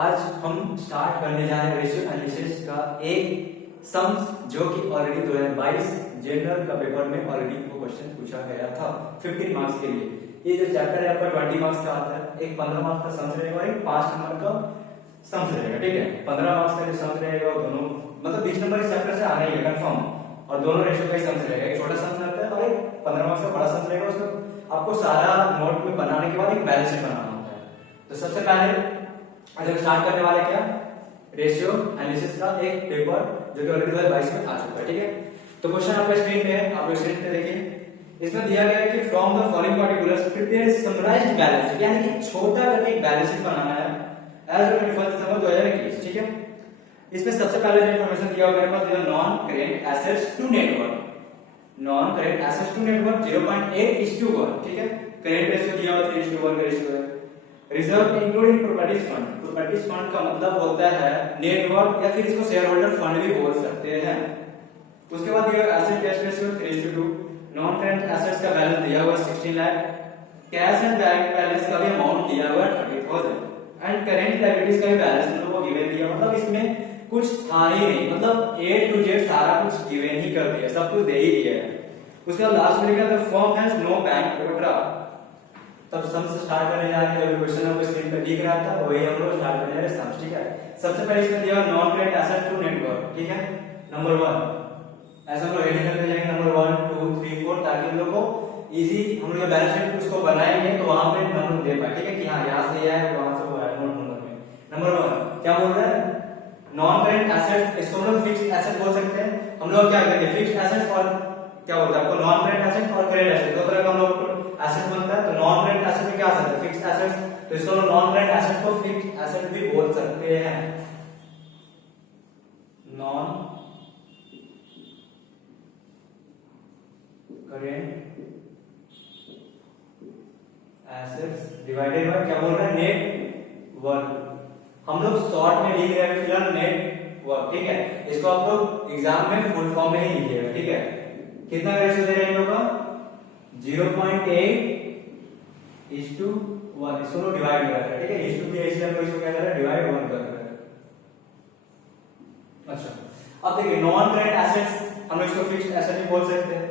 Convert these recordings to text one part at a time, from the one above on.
आज हम स्टार्ट करने जा रहे हैं रेशियो एनालिसिस का एक सम्स जो कि ऑलरेडी 2022 जनरल का पेपर में ऑलरेडी वो क्वेश्चन पूछा गया था 15 मार्क्स के लिए। ये जो चैप्टर है आपका 20 मार्क्स का आता है, एक 15 मार्क्स का सम्स रहेगा और एक 5 नंबर का सम्स रहेगा। ठीक है, 15 मार्क्स का जो सम्स रहेगा वो दोनों मतलब 20 नंबर इस चैप्टर से आना ही है कंफर्म, और दोनों रेशियो का ही सम्स रहेगा। एक छोटा सम्स रहता है और एक 15 मार्क्स का बड़ा सम्स रहेगा। उसमें आपको सारा नोट में बनाने के बाद एक बैलेंस शीट बनाना होता है। तो सबसे पहले आज हम स्टार्ट करने वाले क्या रेशियो एनालिसिस का एक पेपर जो कि ऑलरेडी 2022 में आ चुका है। ठीक है, तो क्वेश्चन आपके स्क्रीन पे है, आप स्क्रीन पे देखिए। इसमें दिया गया है कि from the following particulars prepare summarised balance sheet, यानी कि छोटा करके एक बैलेंस शीट बनाना है एज ऑन 21 दिसंबर 2021। ठीक है, इसमें सबसे पहले जो इंफॉर्मेशन दिया हुआ है मेरे पास दिया non current assets to network. Non current assets to network 0.8:1। ठीक है, करेंट रेशियो दिया हुआ 3:1 का रेशियो है। Reserve including properties fund, properties fund का मतलब होता है नेटवर्क या फिर इसको शेयर होल्डर फंड भी बोल सकते हैं। उसके बाद ये asset cash ratio 3:2। Non current assets का बैलेंस दिया हुआ 16 lakh. Cash and bank balance का भी अमाउंट दिया हुआ 30,000 एंड करेंट लायबिलिटीज का भी बैलेंस हम लोग को गिवन दिया। मतलब इसमें कुछ था ही नहीं, मतलब A to Z सारा कुछ गिवन ही कर दिया, सब कुछ दे ही दिया है। उसके बाद लास्ट में लिखा the firm has no bank overdraft. तब सम से स्टार्ट करने जा रहे हैं, जो क्वेश्चन आपको स्क्रीन पे दिख रहा था वही हम लोग स्टार्ट करने जा रहे हैं सम्स। ठीक है, सबसे पहले इसमें दिया non current asset to network. ठीक है, नंबर 1 ऐसा हम लोग हेडिंग करते जाएंगे नंबर 1 2 3 4, ताकि हम लोग को इजी हम लोग बैलेंस शीट उसको बनाएंगे तो वहां पे नंबर दे पाए। ठीक है, कि हां यहां से ये है वहां से वो है नोट नंबर में। नंबर 1 क्या बोल रहा है, नॉन करेंट एसेट, इसको हम लोग फिक्स्ड एसेट बोल सकते हैं। हम लोग क्या करते हैं फिक्स्ड एसेट और क्या बोलते हैं आपको नॉन करेंट एसेट और करेंट एसेट, दो तरह का हम लोग एसेट बनता है। तो नॉन करेंट एसेट में क्या आ सकता है फिक्स्ड एसेट, तो इसको हम नॉन करेंट एसेट को फिक्स्ड एसेट भी बोल सकते हैं। Non current assets divided by क्या बोल रहे हैं नेट वर्थ। हम लोग शॉर्ट में लिख रहे हैं फिलहाल नेट वर्थ। ठीक है, इसको आप लोग एग्जाम में फुल फॉर्म में ही लिखिएगा। ठीक है, कितना रेशियो दे रहे हैं इन लोग का 0.8:1, इसको लोग डिवाइड कर रहे हैं। ठीक है, इस टू के इसलिए हम लोग इसको क्या कर रहे हैं डिवाइड 1 कर रहे हैं। अच्छा, अब देखिए नॉन करेंट एसेट्स हम लोग इसको फिक्स्ड एसेट भी बोल सकते हैं,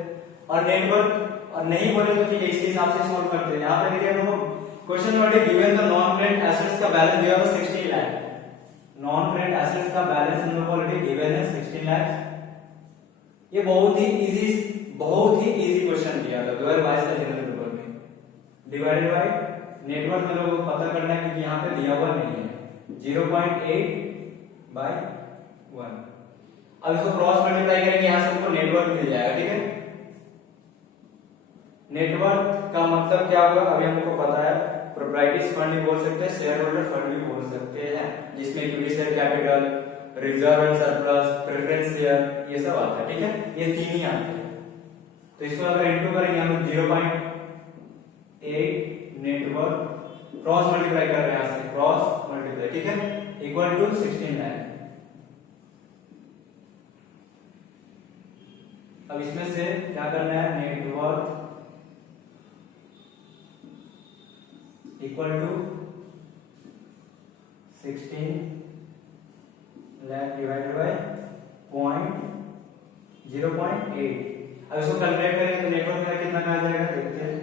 और नेटवर्क और नहीं बोले तो ठीक है इसके हिसाब से सॉल्व करते हैं। यहां पे देखिए हम लोग क्वेश्चन में already given the non current assets का बैलेंस दिया हुआ 16 लाख। नॉन करेंट एसेट्स का बैलेंस हम लोग को ऑलरेडी गिवन है 16 लाख। ये बहुत ही इजी क्वेश्चन दिया था 2022 का जनरल पेपर में। डिवाइडेड बाय नेटवर्क में लोगों को पता करना है क्योंकि यहाँ पे दिया हुआ नहीं है 0.8/1। अब इसको क्रॉस मल्टीप्लाई करेंगे, यहाँ से हमको नेटवर्क मिल जाएगा। ठीक है, नेटवर्क का मतलब क्या होगा अभी हमको पता है, प्रोप्राइटरीज फंड भी बोल सकते हैं, शेयर होल्डर फंड भी बोल सकते हैं, जिसमें equity share capital, reserve and surplus, preference share, ये सब आता है। ठीक है, ये तीन ही आते हैं। तो इसको अगर इनटू करेंगे हम 0.8 नेटवर्क क्रॉस मल्टीप्लाई कर रहे हैं, यहां से क्रॉस मल्टीप्लाई। ठीक है, इक्वल टू 16 लाख। अब इसमें से क्या करना है network equal to 16 lakh divided by 0.8। अब इसको कैलकुलेट करेंगे तो नेटवर्क का कितना आ जाएगा देखते हैं।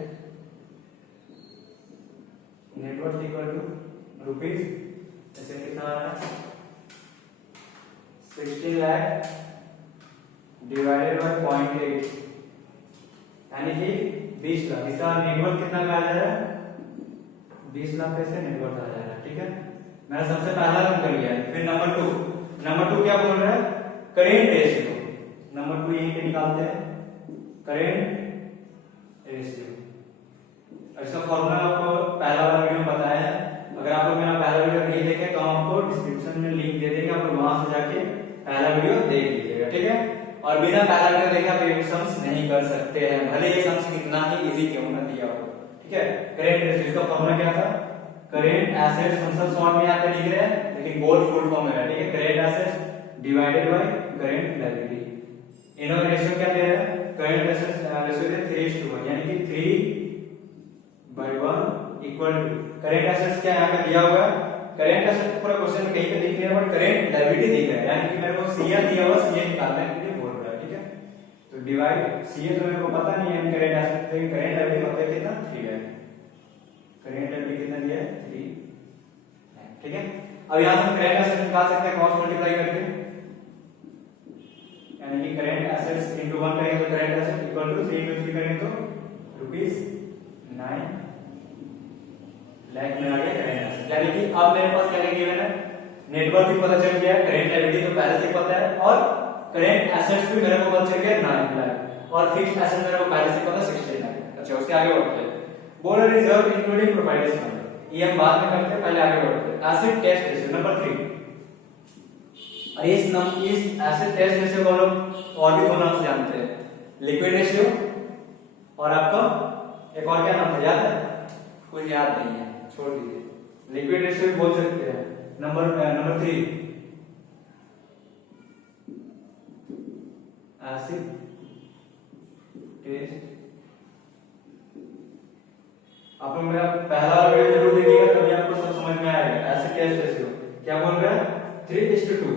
नेटवर्क इक्वल टू रुपीज ऐसे कितना आ रहा है 16 लाख डिवाइडेड बाय 0.8 यानी कि 20 लाख। इसका नेटवर्क कितना का आ जा रहा है 20 लाख कैसे नेटवर्क आ जा रहा है। ठीक है, मैंने सबसे पहला काम कर लिया है। फिर नंबर 2 क्या बोल रहा है करेंट रेशियो। नंबर 2 यहीं पे निकालते हैं करेंट रेशियो। इसका फॉर्मूला आपको पहला वाला वीडियो में बताया है, अगर आप लोग मेरा पहला वीडियो नहीं देखे तो हम आपको डिस्क्रिप्शन में लिंक दे देंगे, आप लोग वहां से जाके पहला वीडियो देख लीजिएगा। ठीक है, और बिना पहला वीडियो देखे आप ये सम्स नहीं कर सकते हैं, भले ये सम्स कितना ही इजी क्यों ना दिया हो। ठीक है, करेंट रेशियो का फॉर्मूला क्या था करेंट एसेट्स, हम सब शॉर्ट में यहाँ पे लिख रहे हैं लेकिन बोल्ड फुल फॉर्म है। ठीक है, current assets divided by current liability. इन्हों रेशियो क्या दे रहा है करेंट एसेट्स रेशियो दे 3:1, यानी कि 3/1 इक्वल टू करेंट एसेट्स क्या यहाँ पे दिया हुआ है करेंट एसेट पूरा क्वेश्चन में कहीं पे दिख नहीं रहा, बट करेंट लायबिलिटी दिख रहा है, यानी कि मेरे को सीए दिया हुआ, सीए निकालना है, मुझे बोल रहा है, ठीक है। तो डिवाइड सीए तो मेरे को पता नहीं है, करेंट एसेट तो करेंट लायबिलिटी होता है कितना 3 है, करेंट लायबिलिटी कितना दिया है 3, ठीक है। अब यहां से हम करेंट एसेट निकाल सकते हैं क्रॉस मल्टीप्लाई करके, यानी कि करेंट एसेट्स इनटू 1 करेंगे तो करेंट एसेट इक्वल टू 3 में 3 करेंगे तो ₹9 लाख में आ गया करेंट एसेट, यानी कि अब मेरे पास क्या गिवन है, नेटवर्क भी पता चल गया, करेंट लायबिलिटी तो पहले से पता है, और करेंट एसेट्स भी मेरे को पता चल गया 9 लाख, और फिक्स्ड एसेट मेरे को पहले से पता 16 लाख। अच्छा, उसके आगे बढ़ते हैं, बोल रहे रिजर्व इंक्लूडिंग प्रोवाइडर्स फंड, ये हम बाद में करते हैं, पहले आगे बढ़ते हैं। एसिड टेस्ट रेशियो नंबर 3, और इस एसिड टेस्ट रेशियो को हम और भी दो नाम से जानते हैं, लिक्विड रेशियो, और आपका एक और क्या नाम था याद है, कोई याद नहीं है, छोड़ दीजिए, लिक्विड रेशियो भी बोल सकते हैं। नंबर 3 एसिड टेस्ट, आप मेरा पहला वीडियो जरूर देखिएगा, तभी आपको सब समझ में आएगा। एसिड टेस्ट रेशियो क्या बोल रहा है 3:2।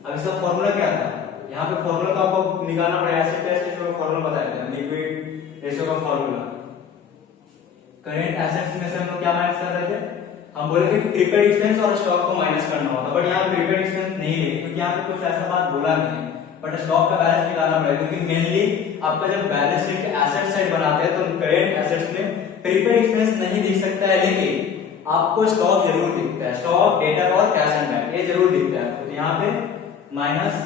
अब इसका फॉर्मूला क्या था, यहाँ पे फॉर्मूला तो आपको निकालना पड़ेगा, एसिड टेस्ट रेशियो का फॉर्मूला बताया था, लिक्विड रेशियो का फॉर्मूला। करेंट एसेट्स में से हम लोग क्या माइनस कर रहे थे, हम बोले थे प्रीपेड एक्सपेंस और स्टॉक को माइनस करना होता, बट यहाँ प्रीपेड एक्सपेंस नहीं है, क्योंकि यहाँ पे कुछ ऐसा बात बोला नहीं, बट स्टॉक का बैलेंस निकालना पड़ेगा, क्योंकि मेनली आपका जब बैलेंस शीट के एसेट साइड बनाते हैं तो करेंट एसेट्स में प्रीपेड एक्सपेंस नहीं दिख सकता है, लेकिन आपको स्टॉक जरूर दिखता है, स्टॉक, डेटर और कैश एंड बैंक ये जरूर दिखता है। तो यहाँ पे माइनस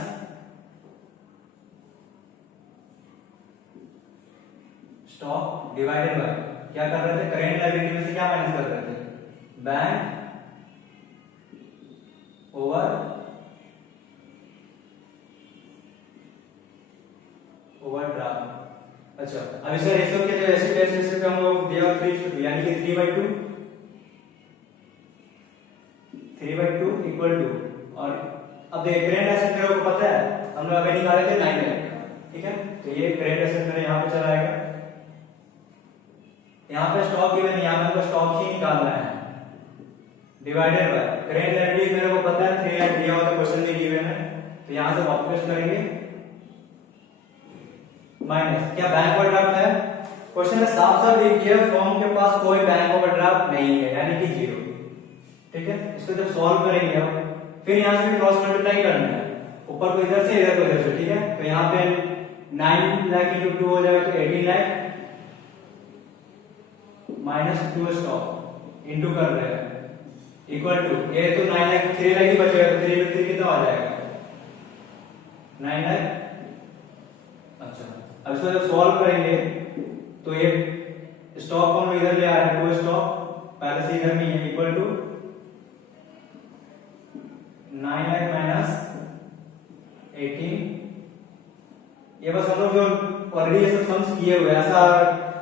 स्टॉक डिवाइडेड बाय क्या कर रहे थे, करेंट लायबिलिटी में से क्या माइनस कर रहे थे, बैंक ओवरड्राफ्ट। अच्छा, अब इसका रेशियो क्या है, एसिड टेस्ट रेशियो पे हम लोग दिया 3:2, यानी कि 3/2 इक्वल टू, और अब देखिए करेंट एसेट मेरे को पता है, हम लोग अभी निकाले थे 9 लाख, ठीक है, तो ये करेंट एसेट मेरे यहाँ पे चला आएगा, यहाँ पे स्टॉक गिवन है, यहाँ पे स्टॉक ही निकालना है, डिवाइडेड बाय करेंट लायबिलिटी मेरे को पता है 3 लाख दिया हुआ था, क्वेश्चन में गिवन है, तो यहाँ से वापस करेंगे माइनस, क्या बैंक ओवरड्राफ्ट है, क्वेश्चन में साफ साफ लिख दिया फर्म के पास कोई बैंक ओवरड्राफ्ट नहीं है, यानी कि 0, ठीक है। इसको जब सॉल्व करेंगे हम, फिर यहाँ से क्रॉस मल्टीप्लाई करना है, ऊपर को इधर से इधर को इधर से, ठीक है। तो यहाँ पे 9 लाख इंटू 2 हो जाएगा तो 18 लाख माइनस 2 स्टॉक इंटू कर रहे हैं इक्वल टू, ये तो 9 लाख 3 लाख ही बचेगा, तो 3 में 3 कितना आ जाएगा 9 लाख। अच्छा, अब इसको जब सॉल्व करेंगे तो ये स्टॉक को हम इधर ले आ रहे हैं, 2 स्टॉक पहले से इधर में है, इक्वल टू 9 लाख माइनस 18, ये बस हम लोग जो ऑलरेडी ये सब सम्स किए हुए, ऐसा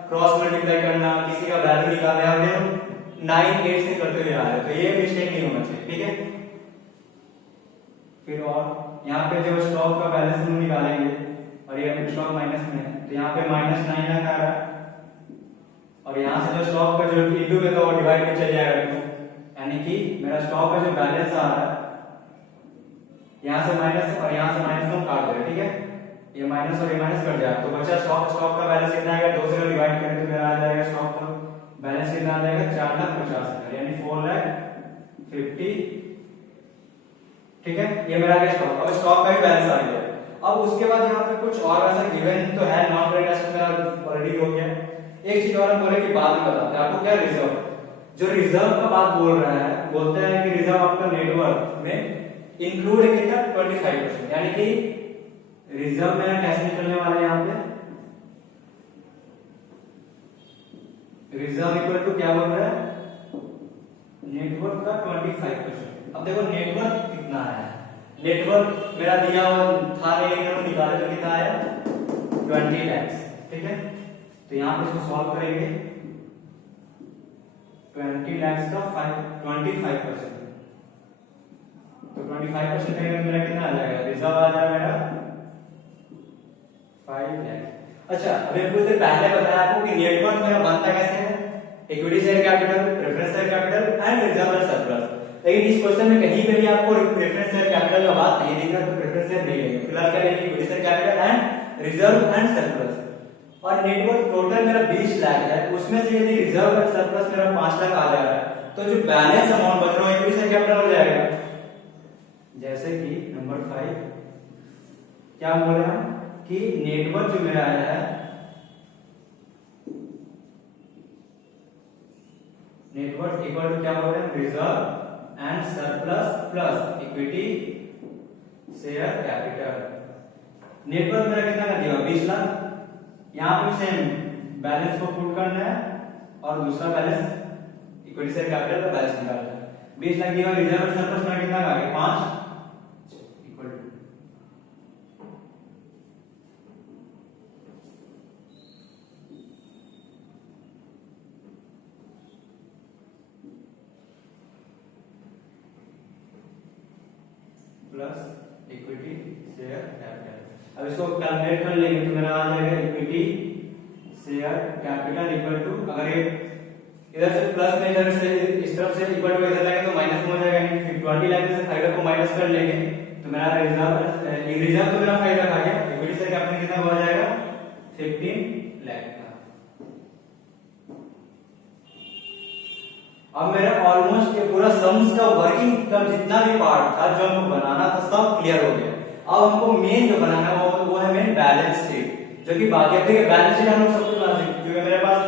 क्रॉस मल्टीप्लाई करना, किसी का वैल्यू निकालना है, हम 9 8 से करते हुए आ रहे हैं, तो ये मिस्टेक नहीं होना चाहिए, ठीक है। फिर और यहाँ पे जो स्टॉक का बैलेंस हम निकालेंगे, और ये स्टॉक माइनस में है, तो यहाँ पे माइनस 9 लाख आ रहा है, और यहाँ से जो स्टॉक का जो इंटू में था वो डिवाइड में चल जाएगा, यानी कि मेरा स्टॉक का जो बैलेंस आ रहा है, यहाँ से माइनस और यहाँ से माइनस हम काट देंगे, ठीक है, ये माइनस और ये माइनस कट जाएगा, तो बचा स्टॉक का बैलेंस कितना आएगा, 2 से डिवाइड करें तो मेरा आ जाएगा स्टॉक का बैलेंस कितना आ जाएगा 4,50,000, यानी 4,50,000, ठीक है। ये मेरा आ गया स्टॉक, अब स्टॉक का भी बैलेंस आ गया। अब उसके बाद यहाँ पे कुछ और ऐसा गिवन तो है, नॉन करेंट एसेट मेरा ऑलरेडी हो गया। एक चीज और हम बोले कि बाद में बताते हैं आपको, क्या रिजर्व, जो रिजर्व का बात बोल रहा है, बोलते हैं कि रिजर्व आपका नेटवर्क में इंक्लूड है कितना 25%, यानी कि रिजर्व में कैसे निकलने वाला है, यहाँ पे रिजर्व इक्वल टू क्या बोल रहा है, नेटवर्क का 25%। अब देखो नेटवर्क कितना है, नेटवर्क मेरा दिया हुआ था नहीं, लेकिन हम निकाले तो कितना आया 20 लाख, ठीक है। तो यहाँ पे इसको सॉल्व करेंगे, 20 लाख का 25%, तो 25% करेंगे तो मेरा कितना आ जाएगा, रिजर्व आ जाएगा मेरा 5 लाख। अच्छा, अभी कुछ देर पहले बताया आपको कि नेटवर्क मेरा बनता कैसे है, equity share capital, preference share capital and reserve and surplus. लेकिन इस क्वेश्चन में कहीं पे भी आपको प्रेफरेंस शेयर कैपिटल का बात नहीं दिख रहा, तो प्रेफरेंस शेयर नहीं लेंगे। फिलहाल क्या लेंगे, equity share capital and reserve and surplus. और नेटवर्क टोटल मेरा 20 लाख है, उसमें से यदि रिजर्व एंड सरप्लस मेरा 5 लाख आ जा रहा है, तो जो बैलेंस अमाउंट बच रहा है इक्विटी शेयर कैपिटल हो जाएगा। जैसे कि नंबर 5 क्या बोल रहे हैं कि नेटवर्क जो मेरा आया है, नेटवर्क इक्वल टू क्या बोल रहे हैं, reserve and surplus plus equity share capital. Network मेरा कितना कर दिया, 20 लाख। यहाँ पे सेम बैलेंस को पुट करना है और दूसरा बैलेंस इक्विटी शेयर कैपिटल का बैलेंस निकालना है। 20 लाख दिया, रिजर्व एंड सरप्लस मेरा कितना आ गया, 5 equal to plus equity share capital. अब इसको कैलकुलेट कर लेंगे तो मेरा आ जाएगा equity share capital equal to, अगर ये इधर से प्लस में इधर से इस तरफ से इक्वल टू इधर लाएंगे तो माइनस में हो जाएगा, यानी 20 लाख से फायदा को माइनस कर लेंगे तो मेरा रिजर्व तो मेरा फायदा खा गया, इक्विटी शेयर कैपिटल कितना हो जाएगा, 15 लाख का। अब मेरा ऑलमोस्ट ये पूरा सम्स का वर्किंग का जितना भी पार्ट था जो हमको बनाना था सब क्लियर हो गया। अब हमको मेन जो बनाना है वो है मेन बैलेंस शीट, जो कि बाकी है। ठीक है, बैलेंस शीट हम लोग सब कुछ बना सकते हैं, क्योंकि मेरे पास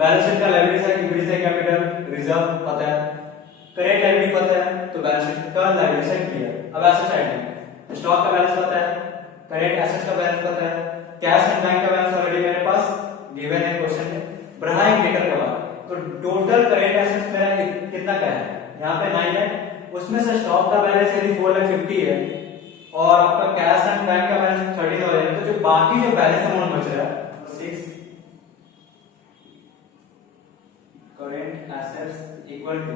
बैलेंस शीट का लायबिलिटी है, इक्विटी शेयर कैपिटल, रिजर्व पता है, करेंट लायबिलिटी पता है, तो बैलेंस शीट का लायबिलिटी साइड क्लियर। अब एसेट साइड में स्टॉक का बैलेंस पता है, करेंट एसेट्स का बैलेंस पता है, कैश एंड बैंक का बैलेंस ऑलरेडी मेरे पास गिवन है क्वेश्चन में। बढ़ा एक डेटर का बात, तो टोटल करेंट एसेट्स मेरा कितना का है, यहाँ पे 9 है, उसमें से स्टॉक का बैलेंस यदि 4,50,000 है और आपका कैश एंड बैंक का बैलेंस 30 हो जाएगा, तो जो बाकी जो बैलेंस अमाउंट बच रहा है 6 करेंट एसेट्स इक्वल टू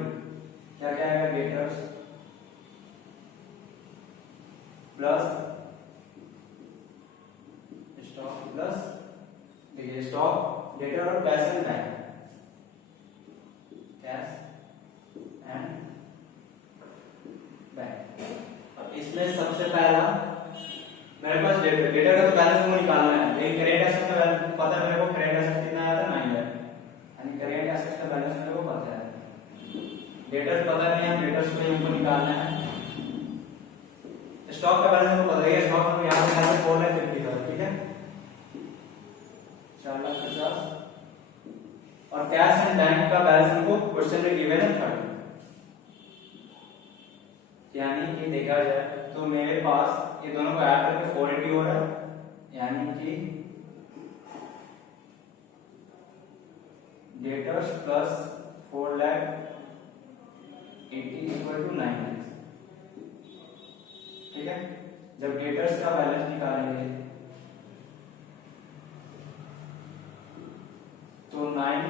क्या क्या आएगा, डेटर्स प्लस स्टॉक प्लस, देखिए स्टॉक, डेटर और cash and bank, cash and bank. अब इसमें सबसे पहला मेरे पास डेटर का तो बैलेंस मुझे निकालना है, लेकिन करेंट एसेट्स का बैलेंस पता है मेरे को, करेंट एसेट्स कितना आया था 9 लाख, यानी करेंट एसेट्स का बैलेंस मेरे को पता है। डेटर्स पता नहीं है, डेटर्स को हमको निकालना है। स्टॉक का बैलेंस हमको पता है, स्टॉक हमको यहां से निकालना है 4,50,000, ठीक है, 4,50,000। और कैश एंड बैंक का बैलेंस हमको क्वेश्चन में गिवन है 30, यानी कि देखा जाए तो मेरे पास ये दोनों को ऐड करके 480 हो रहा है, यानी कि debtors plus 4,80,000 equal to 9 lakh, ठीक है। जब डेटर्स का बैलेंस निकालेंगे तो 9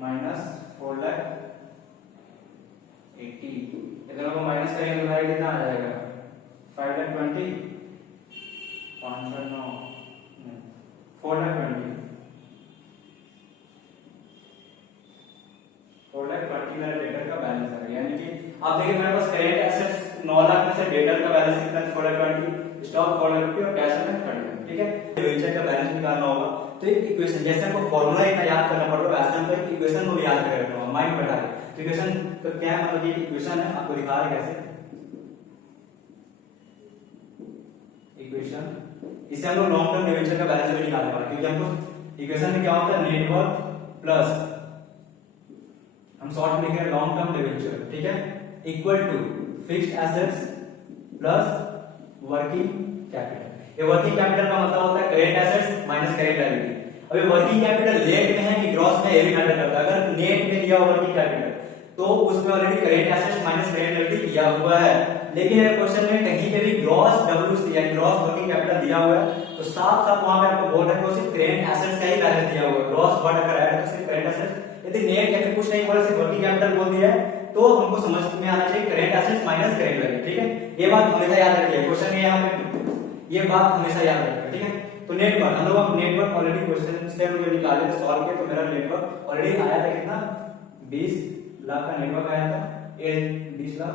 माइनस 4,80,000, ये दोनों को माइनस करेंगे तो भाई कितना आ जाएगा, 5,20,000, 509, 4,20,000, 4,20,000 मेरा डेटर का बैलेंस है। यानी कि आप देखिए मेरे पास करेंट एसेट्स 9 लाख में से डेटर का बैलेंस कितना है, 4,20,000, स्टॉक 4,50,000 और कैश में 30,000, ठीक है। वेंचर का बैलेंस निकालना होगा तो एक इक्वेशन, जैसे हमको फॉर्मूला इतना याद करना पड़ रहा है वैसे हमको एक इक्वेशन को भी याद करके रखना होगा, माइंड बैठा के। तो इक्वेशन तो क्या है, मतलब ये इक्वेशन है, आपको दिखा रहे कैसे इक्वेशन, इससे हम लोग लॉन्ग टर्म डिवेंचर का बैलेंस भी निकालने वाले, क्योंकि हमको इक्वेशन में क्या होता है, नेटवर्क प्लस हम शॉर्ट में लिख रहे हैं लॉन्ग टर्म डिवेंचर, ठीक है, equal to fixed assets plus working capital. ये वर्किंग कैपिटल का मतलब होता है current assets minus current liability. अब ये वर्किंग कैपिटल नेट में है कि ग्रॉस में, ये भी मैटर करता है। अगर नेट में लिया हुआ वर्किंग कैपिटल तो उसमें already current assets minus current liability किया हुआ है, लेकिन अगर क्वेश्चन में कहीं पे भी ग्रॉस डब्ल्यू यानी ग्रॉस वर्किंग कैपिटल दिया हुआ है तो साफ साफ वहां पे आपको बोल रहा है कि सिर्फ करेंट एसेट्स का ही बैलेंस दिया हुआ है, ग्रॉस वर्ड अगर ऐड है तो सिर्फ करेंट एसेट्स। यदि नेट या फिर कुछ नहीं बोला, सिर्फ वर्किंग कैपिटल बोल दिया है तो हमको समझ में आना चाहिए current assets minus current liability, ठीक है। ये बात हमेशा याद रखिए, क्वेश्चन में यहाँ पे ये बात हमेशा याद रखिए, ठीक है। तो नेटवर्क हम लोग नेटवर्क ऑलरेडी क्वेश्चन से हम लोग निकाले थे, सॉल्व किए, तो मेरा नेटवर्क ऑलरेडी आया था कितना 20 लाख का नेटवर्क आया था, 20 लाख।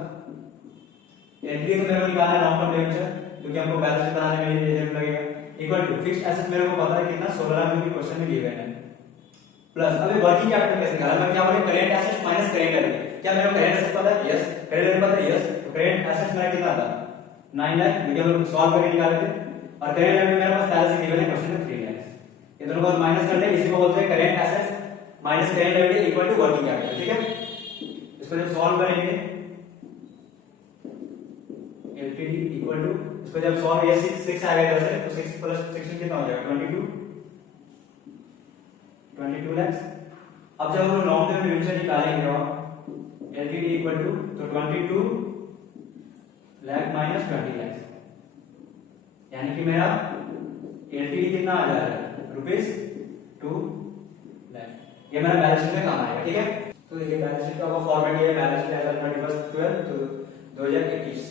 एनपीए तो मेरे को निकालना है लॉन्ग टर्म डिवेंचर, क्योंकि हमको बैलेंस शीट बनाने में ये टाइम लगेगा, इक्वल टू फिक्स्ड एसेट मेरे को पता है कितना 16 लाख, जो कि क्वेश्चन में दिए गए हैं, प्लस अभी वर्किंग कैपिटल कैसे निकालना है, क्या बोले current assets minus current liability. क्या मेरे को करेंट एसेट्स पता है, यस, करेंट लायबिलिटी पता है, यस, तो करेंट एसेट्स मेरा कितना था 9 लाख, क्योंकि हम लोग सॉल्व करके निकाले थे, और करेंट लायबिलिटी मेरे पास पहले से गिवन है क्वेश्चन में 3 लाख। ये दोनों को माइनस कर ले, इसी को बोलते हैं current assets minus current liability equal to working capital, ठीक है। इसको जब सॉल्व करेंगे एलटीडी इक्वल टू, इसको जब सॉल्व ये 6 आ गया जैसे, तो 6 प्लस 16 कितना हो जाएगा 22 लाख। अब जब हम लॉन्ग टर्म डिवेंचर निकालेंगे और एलटीडी इक्वल टू, तो 22 लाख माइनस 20 लाख, यानी कि मेरा एलटीडी कितना आ जा रहा है ₹2 लाख। ये मेरा बैलेंस शीट में काम आएगा, ठीक है। तो देखिए बैलेंस शीट का फॉर्मेट ये बैलेंस शीट एज ऑफ 31/12 2021,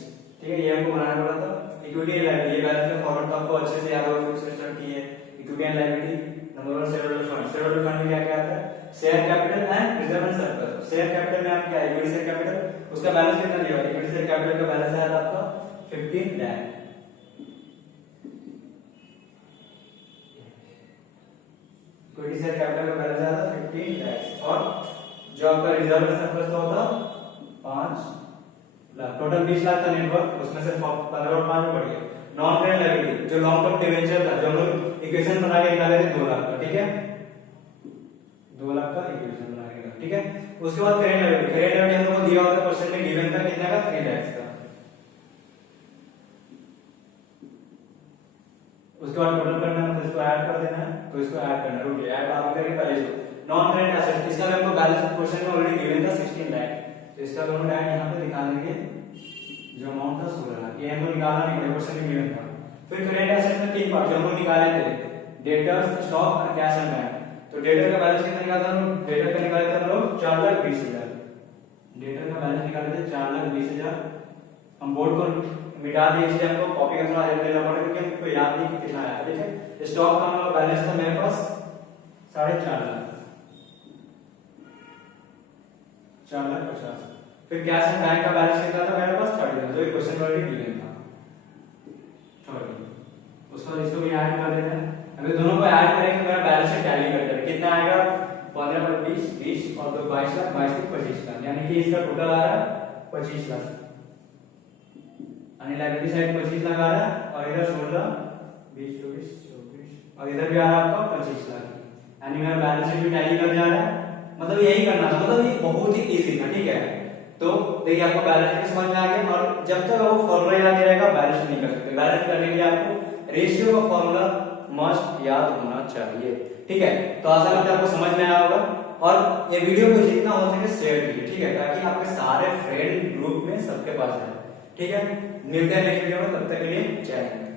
ठीक है। ये हमको बनाना पड़ा था। इक्विटी एंड लायबिलिटी, ये बैलेंस शीट फॉर्मेट तो आपको अच्छे से याद होगा, फिक्स्ड स्टार्ट की है। Equity and liability, number 1 shareholder fund, shareholder fund में क्या क्या आता है, share capital and reserve and surplus. Share capital में आप क्या है, इक्विटी शेयर कैपिटल, उसका बैलेंस कितना दिया हुआ है, इक्विटी शेयर कैपिटल का बैलेंस आया था आपका 15 लाख, इक्विटी शेयर कैपिटल का बैलेंस आया था 15 लाख, और जो आपका रिजर्व एंड सरप्लस का होता 5 लाख, टोटल 20 लाख का नेटवर्क, उसमें से 15 और 5 बढ़ गया। नॉन करेंट लायबिलिटी, जो लॉन्ग टर्म डिवेंचर था, जो हम लोग इक्वेशन बना के निकाले थे 2 लाख का, ठीक है, 2 लाख का इक्वेशन बना के, ठीक है। उसके बाद करेंट लायबिलिटी, करेंट लायबिलिटी हम लोग को दिया होता है क्वेश्चन में गिवन था कितना का 3 लाख का। उसके बाद टोटल करना है, तो इसको ऐड कर देना है, तो इसको ऐड करना है, रुकिए ऐड आप करेंगे पहले इसको। नॉन करेंट एसेट्स, इसका हमको बैलेंस क्वेश्चन में ऑलरेडी गिवन था 16 लाख, तो इसका दोनों ऐड यहां पे दिखा देंगे, जो अमाउंट था 16 लाख, ये हमको निकालना नहीं पड़ेगा, क्वेश्चन में गिवन था। फिर करेंट एसेट्स में 3 पार्ट जो हम लोग निकाले थे, डेटर्स, स्टॉक और कैश एंड बैंक। तो डेटर का बैलेंस कितना निकाला था हम लोग, डेटर का निकाले थे हम लोग 4,20,000, डेटर का बैलेंस निकाले थे 4,20,000। हम बोर्ड को मिटा दिए, इसलिए हमको कॉपी का थोड़ा हेल्प लेना पड़ेगा, क्योंकि हमको याद नहीं कि कितना आया, ठीक है। स्टॉक का हमारा बैलेंस था मेरे पास 4.5 लाख, 4,50,000। फिर कैश एंड बैंक का बैलेंस कितना था मेरे पास 30,000, जो क्वेश्चन ऑलरेडी गिवन था, उसको इसको भी ऐड कर देना है। अभी दोनों को ऐड करेंगे, मेरा बैलेंस शीट टैली करते हैं, कितना आएगा 15 पर 20 और 2 22 लाख, 22 से 25 लाख, यानी कि इसका टोटल आ रहा है 25 लाख, यानी लायबिलिटी साइड 25 लाख आ रहा है, और इधर 16 20 24 24 और इधर भी आ रहा है आपका 25 लाख, यानी मेरा बैलेंस शीट भी टैली कर जा रहा है। मतलब यही करना था, मतलब ये बहुत ही इजी था, ठीक है। तो देखिए आपको बैलेंस शीट समझ में आ गया, और जब तक आपको फॉर्मूला याद नहीं रहेगा बैलेंस शीट नहीं कर सकते। बैलेंस करने के लिए आपको रेशियो का फॉर्मूला मस्ट याद होना चाहिए, ठीक है। तो आशा करते हैं आपको समझ में आया होगा, और ये वीडियो को जितना हो सके शेयर कीजिए, ठीक है, ताकि आपके सारे फ्रेंड ग्रुप में सबके पास जाए, ठीक है। मिलते हैं नेक्स्ट वीडियो में, तब तक के लिए जय हिंद।